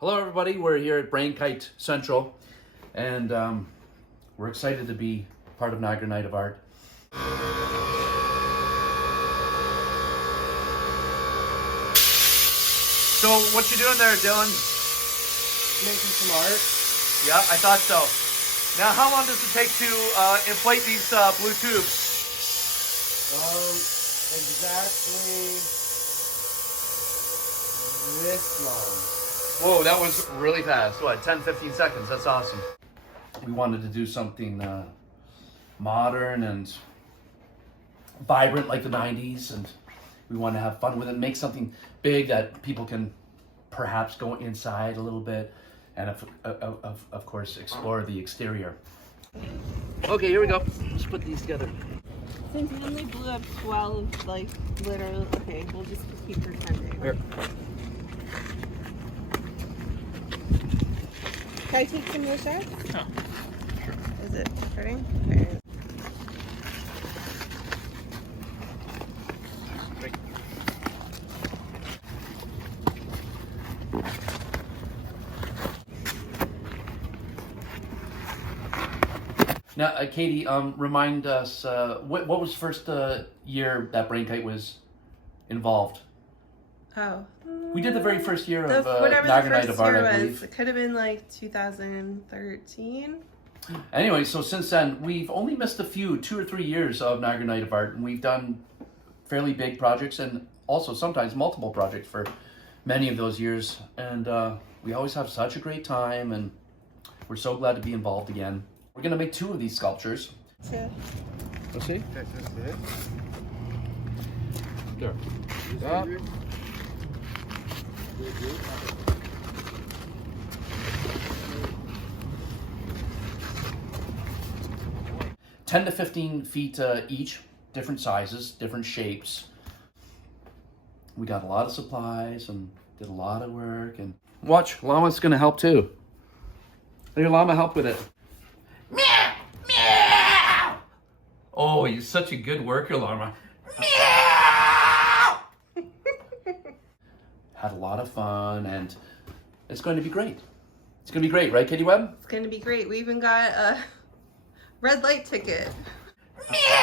Hello everybody, we're here at Brainkite Central and we're excited to be part of Niagara Night of Art. So what you doing there, Dylan? Making some art. Yeah, I thought so. Now how long does it take to inflate these blue tubes? Exactly this long. Whoa, that was really fast. What, 10-15 seconds? That's awesome. We wanted to do something modern and vibrant like the 90s, and we want to have fun with it, make something big that people can perhaps go inside a little bit, and of course explore the exterior. Okay, here we go. Let's put these together. Since we only blew up 12, like, literally, okay, we'll just keep pretending. Here. Can I take some more shots? Oh, sure. Is it starting? Okay. Great. Now, Katie, remind us, what was the first year that Brainkite was involved? Oh. We did the very first year of whatever Niagara the Night first of Art, year I was. believe. It could have been like 2013. Anyway, so since then, we've only missed a few, 2 or 3 years of Niagara Night of Art, and we've done fairly big projects and also sometimes multiple projects for many of those years. And we always have such a great time, and we're so glad to be involved again. We're going to make 2 of these sculptures. Yeah. Let's see. That's it. There. Up. 10 to 15 feet each, different sizes, different shapes. We got a lot of supplies and did a lot of work. And watch, Llama's gonna help too. Your Llama help with it. Meow, meow. Oh, you're such a good worker, Llama. Meow. Had a lot of fun, and it's going to be great. It's going to be great, right, Kitty Webb? It's going to be great. We even got a red light ticket. Meow.